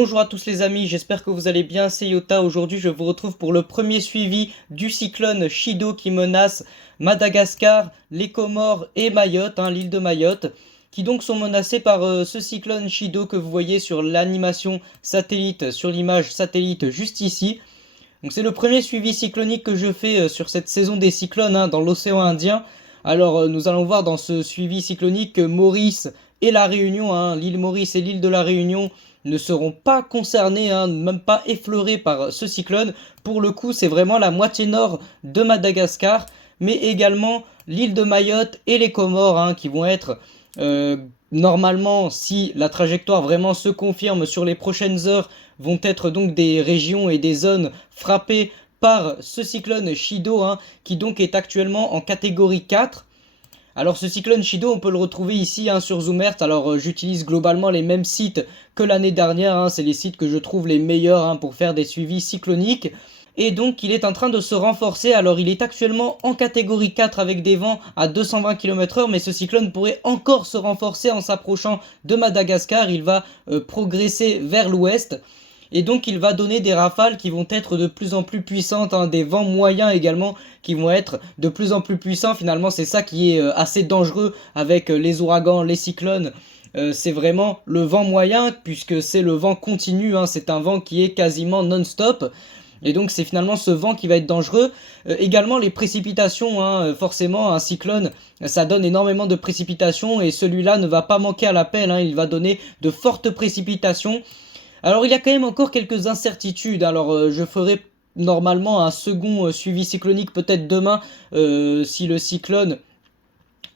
Bonjour à tous les amis, j'espère que vous allez bien, c'est Yota. Aujourd'hui je vous retrouve pour le premier suivi du cyclone Chido qui menace Madagascar, les Comores et Mayotte, l'île de Mayotte, qui donc sont menacés par ce cyclone Chido que vous voyez sur l'animation satellite, sur l'image satellite juste ici. Donc c'est le premier suivi cyclonique que je fais sur cette saison des cyclones dans l'océan Indien. Alors nous allons voir dans ce suivi cyclonique que Maurice et la Réunion, l'île Maurice et l'île de la Réunion ne seront pas concernés, même pas effleurés par ce cyclone. Pour le coup, c'est vraiment la moitié nord de Madagascar, mais également l'île de Mayotte et les Comores qui vont être normalement, si la trajectoire vraiment se confirme sur les prochaines heures, vont être donc des régions et des zones frappées par ce cyclone Chido, qui donc est actuellement en catégorie 4. Alors ce cyclone Chido, on peut le retrouver ici sur Zoom Earth. Alors j'utilise globalement les mêmes sites que l'année dernière, c'est les sites que je trouve les meilleurs pour faire des suivis cycloniques. Et donc il est en train de se renforcer. Alors il est actuellement en catégorie 4 avec des vents à 220 km/h, mais ce cyclone pourrait encore se renforcer en s'approchant de Madagascar. Il va progresser vers l'ouest. Et donc il va donner des rafales qui vont être de plus en plus puissantes, des vents moyens également qui vont être de plus en plus puissants. Finalement c'est ça qui est assez dangereux avec les ouragans, les cyclones. C'est vraiment le vent moyen puisque c'est le vent continu, c'est un vent qui est quasiment non-stop. Et donc c'est finalement ce vent qui va être dangereux. Également les précipitations, forcément un cyclone ça donne énormément de précipitations et celui-là ne va pas manquer à l'appel, il va donner de fortes précipitations. Alors il y a quand même encore quelques incertitudes, alors je ferai normalement un second suivi cyclonique peut-être demain si le cyclone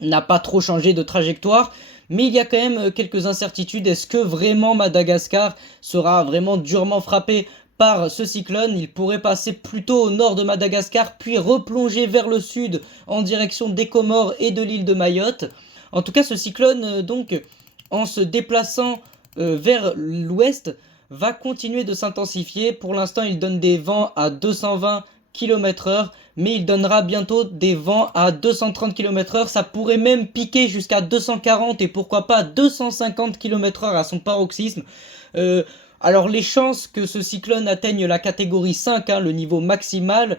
n'a pas trop changé de trajectoire, mais il y a quand même quelques incertitudes. Est-ce que vraiment Madagascar sera vraiment durement frappé par ce cyclone? Il pourrait passer plutôt au nord de Madagascar puis replonger vers le sud en direction des Comores et de l'île de Mayotte. En tout cas ce cyclone donc en se déplaçant vers l'ouest va continuer de s'intensifier. Pour l'instant, il donne des vents à 220 km/h, mais il donnera bientôt des vents à 230 km/h. Ça pourrait même piquer jusqu'à 240 et pourquoi pas 250 km/h à son paroxysme. Alors les chances que ce cyclone atteigne la catégorie 5, le niveau maximal,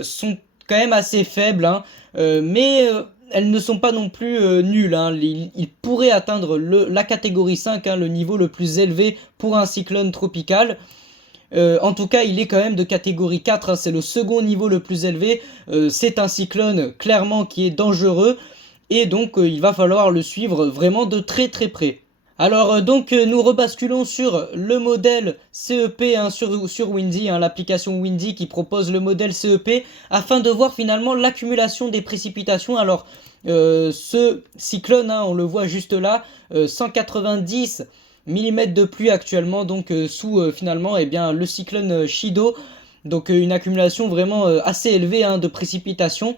sont quand même assez faibles, mais elles ne sont pas non plus nulles. Il pourrait atteindre la catégorie 5, le niveau le plus élevé pour un cyclone tropical. En tout cas, il est quand même de catégorie 4, c'est le second niveau le plus élevé. C'est un cyclone clairement qui est dangereux et donc il va falloir le suivre vraiment de très très près. Alors donc nous rebasculons sur le modèle CEP sur Windy, l'application Windy qui propose le modèle CEP afin de voir finalement l'accumulation des précipitations. Alors ce cyclone, on le voit juste là, 190 mm de pluie actuellement donc sous finalement le cyclone Chido, donc une accumulation vraiment assez élevée de précipitations.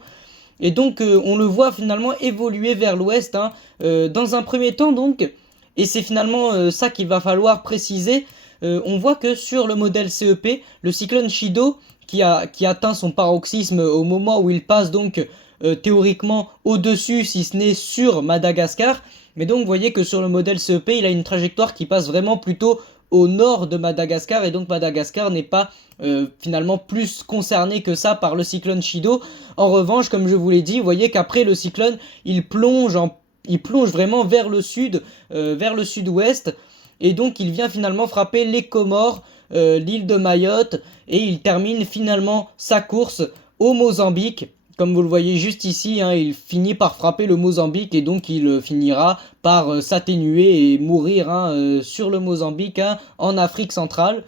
Et donc on le voit finalement évoluer vers l'ouest dans un premier temps donc. Et c'est finalement ça qu'il va falloir préciser. On voit que sur le modèle CEP, le cyclone Chido, qui atteint son paroxysme au moment où il passe donc théoriquement au-dessus, si ce n'est sur Madagascar. Mais donc vous voyez que sur le modèle CEP, il a une trajectoire qui passe vraiment plutôt au nord de Madagascar. Et donc Madagascar n'est pas finalement plus concerné que ça par le cyclone Chido. En revanche, comme je vous l'ai dit, vous voyez qu'après le cyclone, il plonge vraiment vers le sud, vers le sud-ouest, et donc il vient finalement frapper les Comores, l'île de Mayotte, et il termine finalement sa course au Mozambique. Comme vous le voyez juste ici, il finit par frapper le Mozambique, et donc il finira par s'atténuer et mourir sur le Mozambique, en Afrique centrale.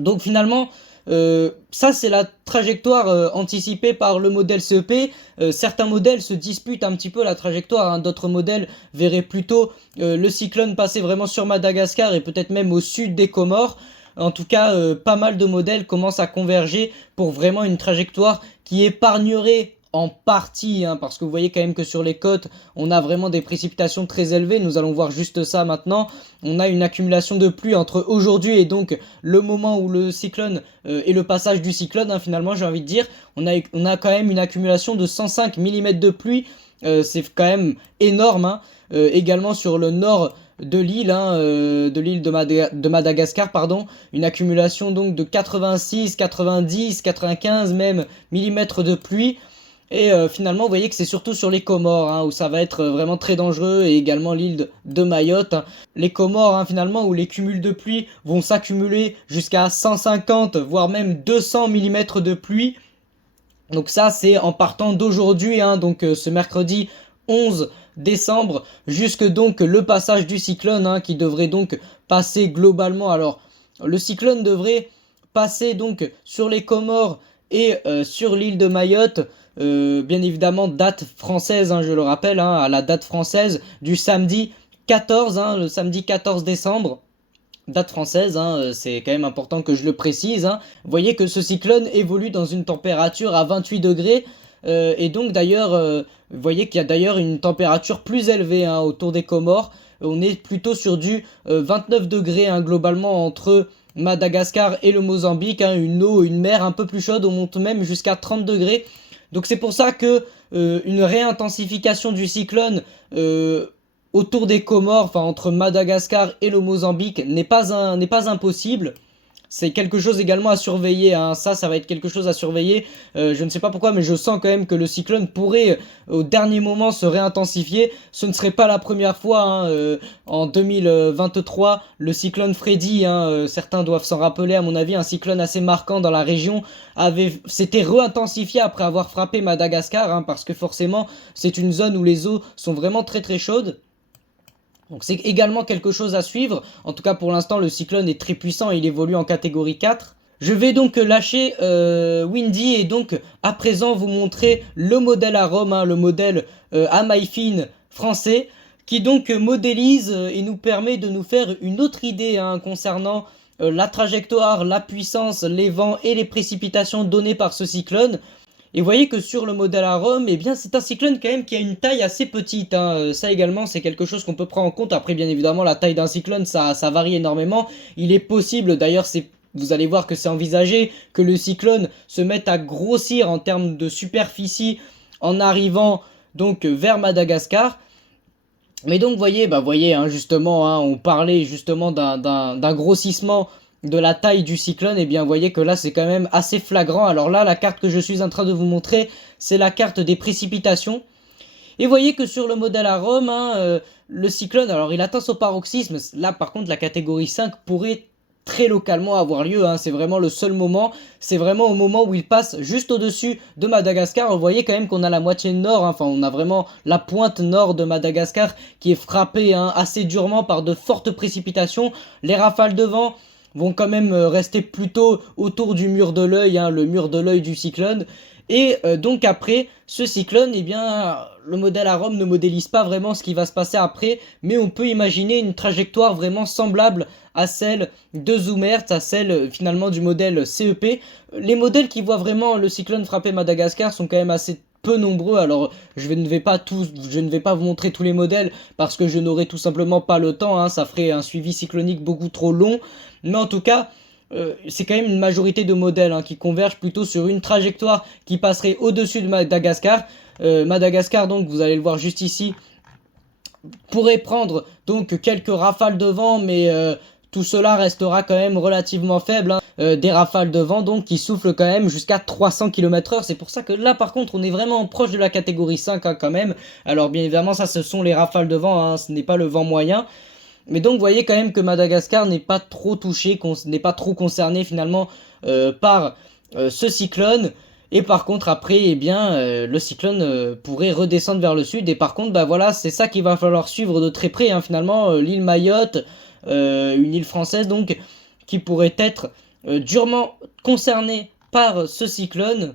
Donc finalement, ça c'est la trajectoire anticipée par le modèle CEP. Certains modèles se disputent un petit peu la trajectoire, d'autres modèles verraient plutôt le cyclone passer vraiment sur Madagascar et peut-être même au sud des Comores. En tout cas, pas mal de modèles commencent à converger pour vraiment une trajectoire qui épargnerait en partie, parce que vous voyez quand même que sur les côtes, on a vraiment des précipitations très élevées. Nous allons voir juste ça maintenant. On a une accumulation de pluie entre aujourd'hui et donc le moment où le cyclone et le passage du cyclone, finalement, j'ai envie de dire. On a quand même une accumulation de 105 mm de pluie. C'est quand même énorme. Également sur le nord de l'île, de Madagascar, pardon, une accumulation donc de 86, 90, 95 même millimètres de pluie. Et finalement, vous voyez que c'est surtout sur les Comores où ça va être vraiment très dangereux, et également l'île de Mayotte. Les Comores, finalement, où les cumuls de pluie vont s'accumuler jusqu'à 150, voire même 200 millimètres de pluie. Donc ça, c'est en partant d'aujourd'hui, donc ce mercredi 11 décembre, jusque donc le passage du cyclone, qui devrait donc passer globalement. Alors, le cyclone devrait passer donc sur les Comores et sur l'île de Mayotte. Bien évidemment, date française, je le rappelle, à la date française du samedi 14, le samedi 14 décembre. Date française, c'est quand même important que je le précise. Vous voyez que ce cyclone évolue dans une température à 28 degrés. Et donc d'ailleurs, vous voyez qu'il y a d'ailleurs une température plus élevée autour des Comores. On est plutôt sur du 29 degrés globalement entre Madagascar et le Mozambique. Une mer un peu plus chaude, on monte même jusqu'à 30 degrés. Donc c'est pour ça que une réintensification du cyclone autour des Comores, enfin entre Madagascar et le Mozambique, n'est pas impossible. C'est quelque chose également à surveiller, ça va être quelque chose à surveiller. Je ne sais pas pourquoi, mais je sens quand même que le cyclone pourrait au dernier moment se réintensifier. Ce ne serait pas la première fois. En 2023, le cyclone Freddy, certains doivent s'en rappeler, à mon avis, un cyclone assez marquant dans la région, s'était réintensifié après avoir frappé Madagascar, parce que forcément, c'est une zone où les eaux sont vraiment très très chaudes. Donc c'est également quelque chose à suivre. En tout cas pour l'instant le cyclone est très puissant, il évolue en catégorie 4. Je vais donc lâcher Windy et donc à présent vous montrer le modèle à Rome, le modèle Amalfin français, qui donc modélise et nous permet de nous faire une autre idée concernant la trajectoire, la puissance, les vents et les précipitations données par ce cyclone. Et vous voyez que sur le modèle à Rome, c'est un cyclone quand même qui a une taille assez petite. Ça également, c'est quelque chose qu'on peut prendre en compte. Après, bien évidemment, la taille d'un cyclone, ça varie énormément. Il est possible, d'ailleurs, vous allez voir que c'est envisagé, que le cyclone se mette à grossir en termes de superficie en arrivant donc vers Madagascar. Mais donc, voyez, justement, on parlait justement d'un grossissement de la taille du cyclone. Et bien, vous voyez que là, c'est quand même assez flagrant. Alors là, la carte que je suis en train de vous montrer, c'est la carte des précipitations. Et vous voyez que sur le modèle à Rome, le cyclone, alors il atteint son paroxysme. Là, par contre, la catégorie 5 pourrait très localement avoir lieu, c'est vraiment le seul moment, c'est vraiment au moment où il passe juste au-dessus de Madagascar. Vous voyez quand même qu'on a la moitié nord, on a vraiment la pointe nord de Madagascar qui est frappée assez durement par de fortes précipitations. Les rafales de vent vont quand même rester plutôt autour du mur de l'œil, le mur de l'œil du cyclone. Et donc après ce cyclone, le modèle à Rome ne modélise pas vraiment ce qui va se passer après, mais on peut imaginer une trajectoire vraiment semblable à celle de Zoomert, à celle finalement du modèle CEP. Les modèles qui voient vraiment le cyclone frapper Madagascar sont quand même assez peu nombreux. Alors je ne vais pas vous montrer tous les modèles parce que je n'aurai tout simplement pas le temps, ça ferait un suivi cyclonique beaucoup trop long. Mais en tout cas, c'est quand même une majorité de modèles qui convergent plutôt sur une trajectoire qui passerait au-dessus de Madagascar. Madagascar, donc vous allez le voir juste ici, pourrait prendre donc quelques rafales de vent, mais tout cela restera quand même relativement faible. Des rafales de vent donc qui soufflent quand même jusqu'à 300 km/h. C'est pour ça que là par contre on est vraiment proche de la catégorie 5 quand même. Alors bien évidemment ça ce sont les rafales de vent, ce n'est pas le vent moyen. Mais donc vous voyez quand même que Madagascar n'est pas trop touché, n'est pas trop concerné finalement par ce cyclone. Et par contre après le cyclone pourrait redescendre vers le sud. Et par contre voilà, c'est ça qu'il va falloir suivre de très près finalement. L'île Mayotte, une île française donc, qui pourrait être durement concernée par ce cyclone.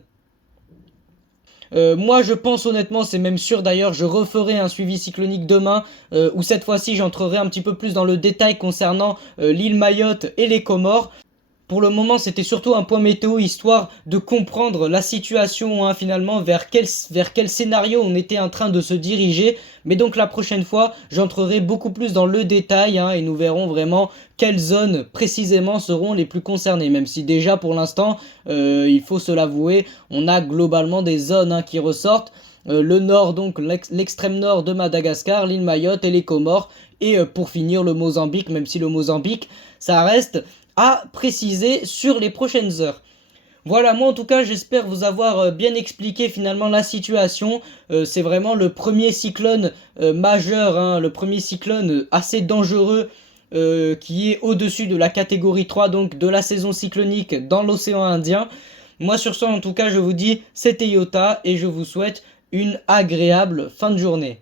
Moi je pense honnêtement, c'est même sûr d'ailleurs, je referai un suivi cyclonique demain où cette fois-ci j'entrerai un petit peu plus dans le détail concernant l'île Mayotte et les Comores. Pour le moment c'était surtout un point météo histoire de comprendre la situation finalement, vers quel scénario on était en train de se diriger. Mais donc la prochaine fois j'entrerai beaucoup plus dans le détail et nous verrons vraiment quelles zones précisément seront les plus concernées. Même si déjà pour l'instant, il faut se l'avouer, on a globalement des zones qui ressortent. le nord, donc l'extrême nord de Madagascar, l'île Mayotte et les Comores, et pour finir le Mozambique, même si le Mozambique, ça reste à préciser sur les prochaines heures. Voilà, moi en tout cas j'espère vous avoir bien expliqué finalement la situation. C'est vraiment le premier cyclone majeur, hein, le premier cyclone assez dangereux qui est au-dessus de la catégorie 3, donc de la saison cyclonique dans l'océan Indien. Moi sur ça en tout cas je vous dis c'était Iota et je vous souhaite une agréable fin de journée.